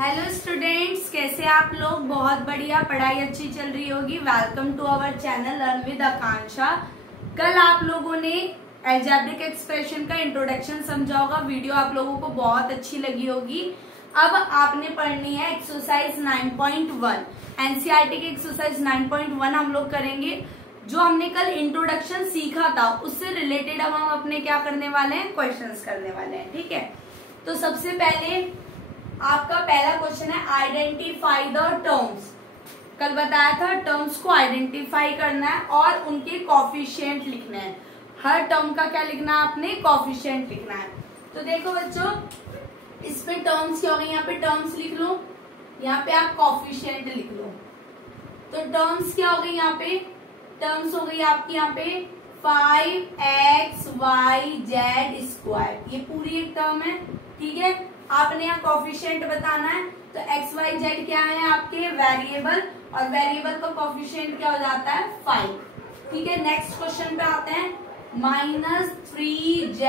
Hello students, कैसे आप लोग। बहुत बढ़िया, पढ़ाई अच्छी चल रही होगी। Welcome to our channel learn with Akanksha. कल आप लोगों ने अलजेब्रिक एक्सप्रेशन का इंट्रोडक्शन समझा होगा। वीडियो आप लोगों को बहुत अच्छी लगी होगी। अब आपने पढ़नी है एक्सरसाइज 9.1। एनसीईआरटी की एक्सरसाइज 9.1 हम लोग करेंगे। जो हमने कल इंट्रोडक्शन सीखा था उससे रिलेटेड अब हम अपने क्या करने वाले हैं, क्वेश्चंस करने वाले हैं। ठीक है, तो सबसे पहले आपका पहला क्वेश्चन है आइडेंटिफाई द टर्म्स। कल बताया था टर्म्स को आइडेंटिफाई करना है और उनके कॉफिशिएंट लिखना है। हर टर्म का क्या लिखना है आपने, कॉफिशिएंट लिखना है। तो देखो बच्चों, इसमें टर्म्स क्या हो गई, यहाँ पे टर्म्स लिख लो, यहाँ पे आप कॉफिशिएंट लिख लो। तो टर्म्स क्या हो गई, यहाँ पे टर्म्स हो गई आपकी यहाँ पे 5xyz²। ये पूरी एक टर्म है। ठीक है, आपने यहाँ कॉफिशिएंट बताना है। तो एक्स वाई जेड क्या है आपके वेरिएबल, और वेरिएबल का कॉफिशिएंट क्या हो जाता है 5। ठीक है, नेक्स्ट क्वेश्चन पे आते हैं। -3zy।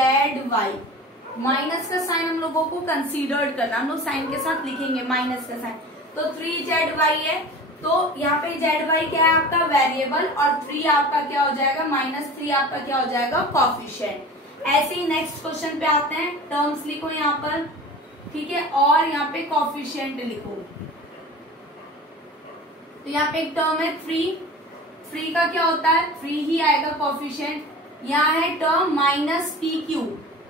माइनस का साइन हम लोगों को कंसीडर्ड करना, हम लोग साइन के साथ लिखेंगे माइनस का साइन। तो 3zy है, तो यहाँ पे zy क्या है आपका वेरिएबल, और 3 आपका क्या हो जाएगा, -3 आपका क्या हो जाएगा कॉफिशिएंट। ऐसे ही नेक्स्ट क्वेश्चन पे आते हैं। टर्म्स लिखो यहाँ पर, ठीक है, और यहाँ पे कॉफिशिएंट लिखो। तो यहाँ पे एक टर्म है 3 का क्या होता है 3 ही आएगा कॉफिशिएंट। यहाँ है टर्म -pq।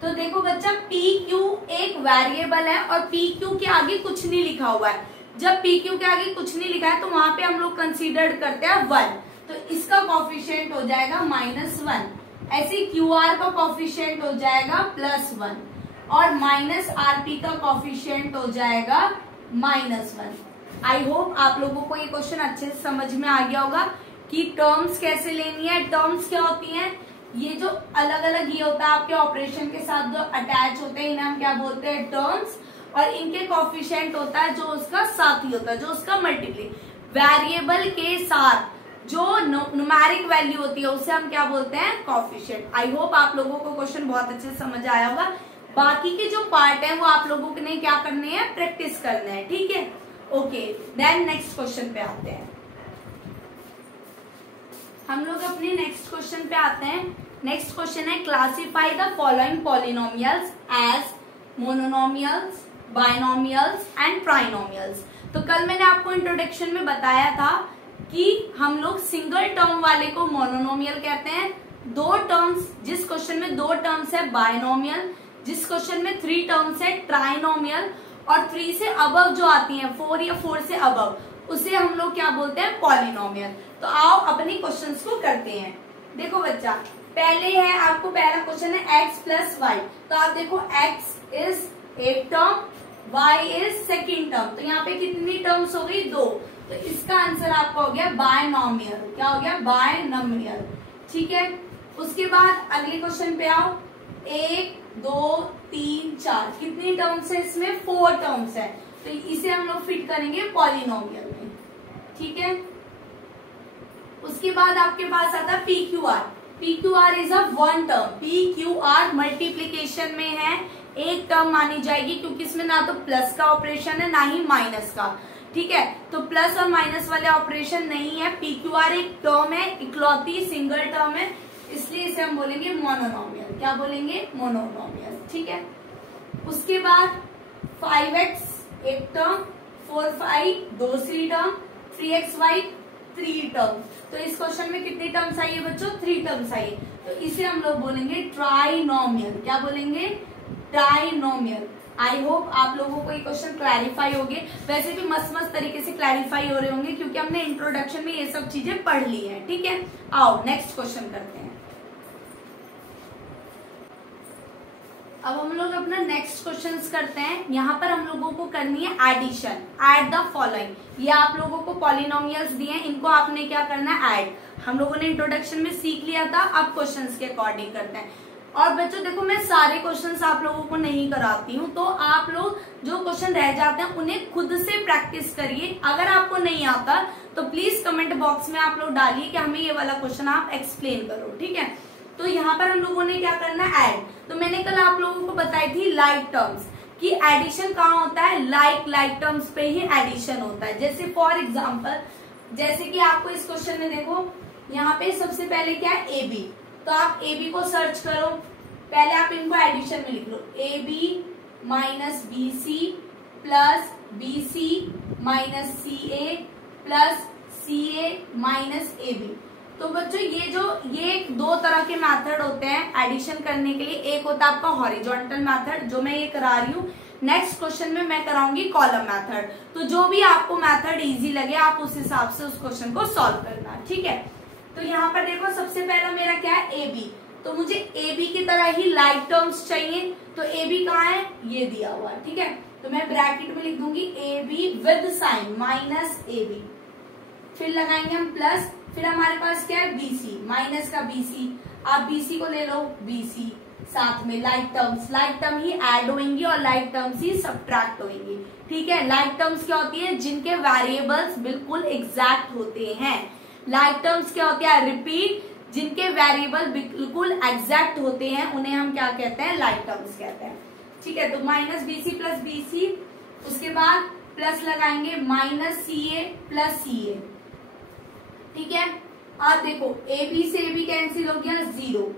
तो देखो बच्चा, pq एक वेरिएबल है और pq के आगे कुछ नहीं लिखा हुआ है। जब pq के आगे कुछ नहीं लिखा है तो वहां पे हम लोग कंसीडर करते हैं 1, तो इसका कॉफिशिएंट हो जाएगा -1। ऐसे qr का कॉफिशिएंट हो जाएगा +1 और -rp का कॉफिशिएंट हो जाएगा -1। आई होप आप लोगों को ये क्वेश्चन अच्छे से समझ में आ गया होगा कि टर्म्स कैसे लेनी है। टर्म्स क्या होती हैं, ये जो अलग अलग ये होता है आपके ऑपरेशन के साथ जो अटैच होते हैं, इन्हें हम क्या बोलते हैं, टर्म्स। और इनके कॉफिशिएंट होता है जो उसका साथी होता है, जो उसका मल्टीप्ली। वेरिएबल के साथ जो न्यूमेरिक वैल्यू होती है उसे हम क्या बोलते हैं, कॉफिशिएंट। आई होप आप लोगों को क्वेश्चन बहुत अच्छे से समझ आया होगा। बाकी के जो पार्ट है वो आप लोगों के लिए क्या करने हैं, प्रैक्टिस करना है। ठीक है, ओके। देन नेक्स्ट क्वेश्चन पे आते हैं। हम लोग अपने नेक्स्ट क्वेश्चन पे आते हैं। नेक्स्ट क्वेश्चन है classify the following polynomials as monomials, binomials and trinomials. तो कल मैंने आपको इंट्रोडक्शन में बताया था कि हम लोग सिंगल टर्म वाले को मोनोनोमियल कहते हैं। दो टर्म्स, जिस क्वेश्चन में 2 टर्म्स है बाइनोमियल, जिस क्वेश्चन में 3 टर्म्स है ट्राइनोमियल, और 3 से अबव जो आती हैं 4 या 4 से अबव, उसे हम लोग क्या बोलते हैं, पॉलिनोमियल। तो आओ अपने क्वेश्चंस को करते हैं। देखो बच्चा, पहले है आपको पहला क्वेश्चन है x + y। तो आप देखो x इज एक term, y is second term. तो यहाँ पे कितनी टर्म्स हो गई, 2। तो इसका आंसर आपका हो गया बायनोमियल। क्या हो गया, बायनोमियल। ठीक है, उसके बाद अगले क्वेश्चन पे आओ। 1 2 3 4 कितनी टर्म्स है इसमें, 4 टर्म्स है। तो इसे हम लोग फिट करेंगे पॉलिनोमियल में। ठीक है, उसके बाद आपके पास आता है PQR। PQR is a 1 term. PQR multiplication में है, एक टर्म मानी जाएगी क्योंकि इसमें ना तो प्लस का ऑपरेशन है ना ही माइनस का। ठीक है, तो प्लस और माइनस वाले ऑपरेशन नहीं है। PQR एक टर्म है, इकलौती सिंगल टर्म है, इसलिए इसे हम बोलेंगे मोनोनोमियल। क्या बोलेंगे, मोनोनोमियल। ठीक है, उसके बाद 5x एक टर्म, 4y दूसरी टर्म, 3xy 3 टर्म। तो इस क्वेश्चन में कितनी टर्म्स आई है बच्चों, 3 टर्म्स आई है। तो इसे हम लोग बोलेंगे ट्राइनोमियल। क्या बोलेंगे, ट्राइनोमियल। आई होप आप लोगों को ये क्वेश्चन क्लैरिफाई हो गए। वैसे भी मस्त तरीके से क्लैरिफाई हो रहे होंगे क्योंकि हमने इंट्रोडक्शन में ये सब चीजें पढ़ ली है। ठीक है, आओ नेक्स्ट क्वेश्चन करते हैं। अब हम लोग अपना नेक्स्ट क्वेश्चंस करते हैं। यहाँ पर हम लोगों को करनी है एडिशन। Add the following. ये आप लोगों को पॉलिनोमियल्स दिए हैं, इनको आपने क्या करना है, ऐड। हम लोगों ने इंट्रोडक्शन में सीख लिया था, अब क्वेश्चंस के अकॉर्डिंग करते हैं। और बच्चों देखो, मैं सारे क्वेश्चंस आप लोगों को नहीं कराती हूँ, तो आप लोग जो क्वेश्चन रह जाते हैं उन्हें खुद से प्रैक्टिस करिए। अगर आपको नहीं आता तो प्लीज कमेंट बॉक्स में आप लोग डालिए कि हमें ये वाला क्वेश्चन आप एक्सप्लेन करो। ठीक है, तो यहाँ पर हम लोगों ने क्या करना है, ऐड। तो मैंने कल आप लोगों को बताई थी लाइक टर्म्स। कि एडिशन कहाँ होता है, लाइक टर्म्स पे ही एडिशन होता है। जैसे फॉर एग्जाम्पल, जैसे कि आपको इस क्वेश्चन में देखो यहाँ पे सबसे पहले क्या है, ए बी, तो आप ए बी को सर्च करो, पहले आप इनको एडिशन में लिख लो, A B minus B C plus B C minus C A plus C A minus A B. तो बच्चों ये दो तरह के मेथड होते हैं एडिशन करने के लिए। एक होता है आपका हॉरिजॉन्टल मेथड जो मैं ये करा रही हूँ, नेक्स्ट क्वेश्चन में मैं कराऊंगी कॉलम मेथड। तो जो भी आपको मेथड इजी लगे आप उस हिसाब से उस क्वेश्चन को सॉल्व करना, ठीक है। तो यहाँ पर देखो सबसे पहला मेरा क्या है, ए बी, तो मुझे ए बी की तरह ही लाइक टर्म्स चाहिए। तो ए बी कहाँ है, ये दिया हुआ है, ठीक है। तो मैं ब्रैकेट में लिख दूंगी A B with sign minus A B, फिर लगाएंगे हम प्लस, फिर हमारे पास क्या है बीसी, माइनस का बीसी, आप बीसी को ले लो बीसी, साथ में लाइक टर्म ही ऐड होंगी और लाइक टर्म्स ही सब्ट्रैक्ट होंगी, ठीक है। लाइक टर्म्स क्या होती है, जिनके वेरिएबल्स बिल्कुल एग्जैक्ट होते हैं। लाइक टर्म्स क्या होती है, रिपीट, जिनके वेरिएबल बिल्कुल एग्जैक्ट होते हैं उन्हें हम क्या कहते हैं, लाइक टर्म्स कहते हैं, ठीक है। तो माइनस बीसी प्लस बीसी, उसके बाद प्लस लगाएंगे minus C A plus C ए, ठीक है। आप देखो ए बी से ए बी कैंसिल हो गया, जीरो,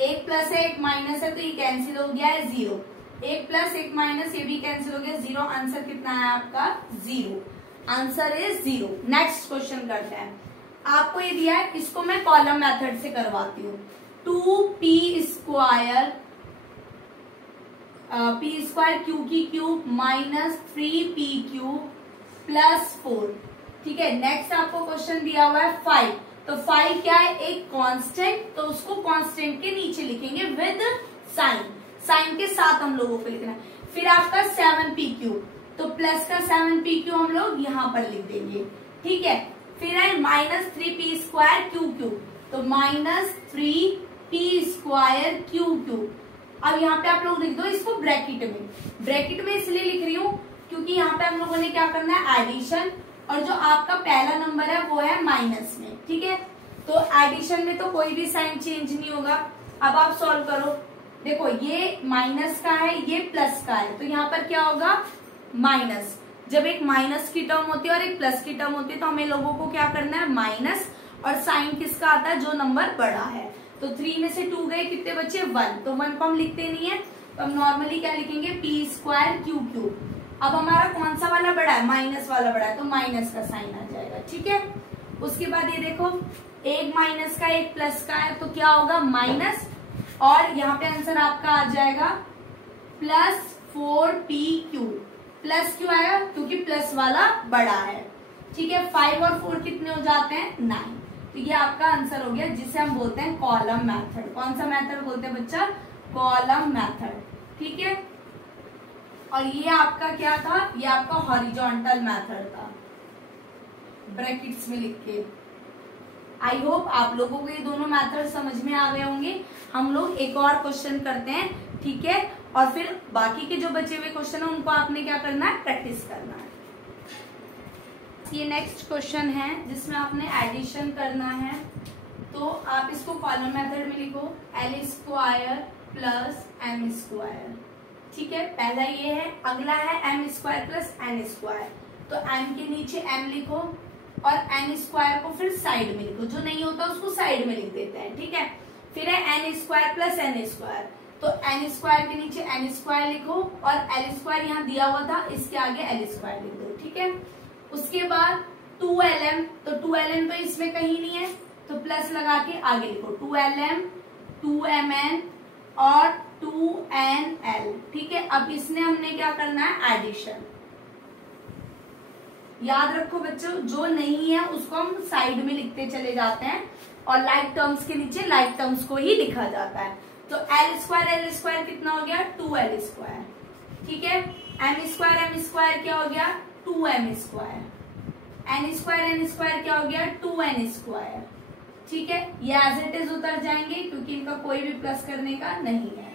एक प्लस है एक माइनस है तो ये कैंसिल हो गया है जीरो, एक प्लस एक माइनस ये भी कैंसिल हो गया, जीरो। आंसर कितना है आपका, zero, answer is zero. Next question करते हैं, आपको ये दिया है, इसको मैं कॉलम मेथड से करवाती हूँ। 2p स्क्वायर क्यू की cube minus 3p cube plus 4, ठीक है। नेक्स्ट आपको क्वेश्चन दिया हुआ है 5, तो 5 क्या है, एक कांस्टेंट, तो उसको कांस्टेंट के नीचे लिखेंगे विद साइन के साथ हम लोगों को लिखना है। फिर आपका 7p क्यूब, तो प्लस का 7p क्यूब हम लोग यहाँ पर लिख देंगे, ठीक है। फिर है minus 3p square Q cube, तो minus 3p square Q cube. अब यहाँ पे आप लोग लिख दो इसको ब्रैकेट में इसलिए लिख रही हूँ क्योंकि यहाँ पे हम लोगों ने क्या करना है, एडिशन, और जो आपका पहला नंबर है वो है माइनस में, ठीक है। तो एडिशन में तो कोई भी साइन चेंज नहीं होगा। अब आप सॉल्व करो, देखो ये माइनस का है ये प्लस का है, तो यहाँ पर क्या होगा, माइनस। जब एक माइनस की टर्म होती है और एक प्लस की टर्म होती है तो हमें लोगों को क्या करना है, माइनस, और साइन किसका आता है, जो नंबर बड़ा है। तो 3 में से 2 गए, कितने बचे, 1, तो 1 को हम लिखते नहीं है, तो हम नॉर्मली क्या लिखेंगे, पी स्क्वायर क्यू क्यूब। अब हमारा कौन सा वाला बड़ा है, माइनस वाला बड़ा है, तो माइनस का साइन आ जाएगा, ठीक है। उसके बाद ये देखो एक माइनस का एक प्लस का है, तो क्या होगा, माइनस, और यहाँ पे आंसर आपका आ जाएगा प्लस 4p क्यूब। प्लस क्यों आया, क्योंकि प्लस वाला बड़ा है, ठीक है। 5 और 4 कितने हो जाते हैं, 9। तो ये आपका आंसर हो गया, जिसे हम बोलते हैं कॉलम मेथड। कौन सा मेथड बोलते हैं बच्चा, कॉलम मेथड, ठीक है। और ये आपका क्या था, ये आपका हॉरिजॉन्टल मेथड था, ब्रैकेट्स में लिख के। आई होप आप लोगों को ये दोनों मेथड समझ में आ गए होंगे। हम लोग एक और क्वेश्चन करते हैं, ठीक है, और फिर बाकी के जो बचे हुए क्वेश्चन है उनको आपने क्या करना है, प्रैक्टिस करना है। ये नेक्स्ट क्वेश्चन है जिसमें आपने एडिशन करना है, तो आप इसको कॉलम मेथड में लिखो, L square plus M square, ठीक है। पहला ये है, अगला है M square plus N square, तो एम के नीचे एम लिखो और एन स्क्वायर को फिर साइड में लिखो, जो नहीं होता उसको साइड में लिख देते हैं, ठीक है। फिर है N square plus N square, तो एन स्क्वायर के नीचे एन स्क्वायर लिखो और एल स्क्वायर यहाँ दिया हुआ था, इसके आगे एल स्क्वायर लिख दो, ठीक है। उसके बाद 2lm, तो 2lm तो इसमें कहीं नहीं है, तो प्लस लगा के आगे लिखो 2lm, 2mn और 2nl, ठीक है। अब इसमें हमने क्या करना है, एडिशन। याद रखो बच्चों, जो नहीं है उसको हम साइड में लिखते चले जाते हैं और लाइक टर्म्स के नीचे लाइक टर्म्स को ही लिखा जाता है। तो एल स्क्वायर कितना हो गया, 2l स्क्वायर, ठीक है। एम स्क्वायर क्या हो गया, 2m स्क्वायर। एन स्क्वायर क्या हो गया, 2n स्क्वायर, ठीक है। ये एज इट इज उतर जाएंगे क्योंकि इनका कोई भी प्लस करने का नहीं है,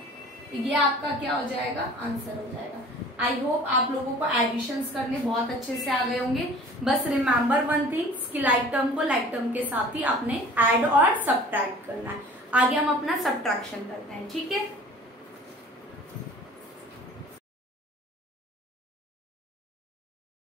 तो ये आपका क्या हो जाएगा, आंसर हो जाएगा। आई होप आप लोगों को एडिशंस करने बहुत अच्छे से आ गए होंगे। बस रिमेम्बर वन थिंग कि लाइक टर्म को लाइक टर्म के साथ ही आपने ऐड और सब्ट्रैक्ट करना है। आगे हम अपना सब्ट्रैक्शन करते हैं, ठीक है।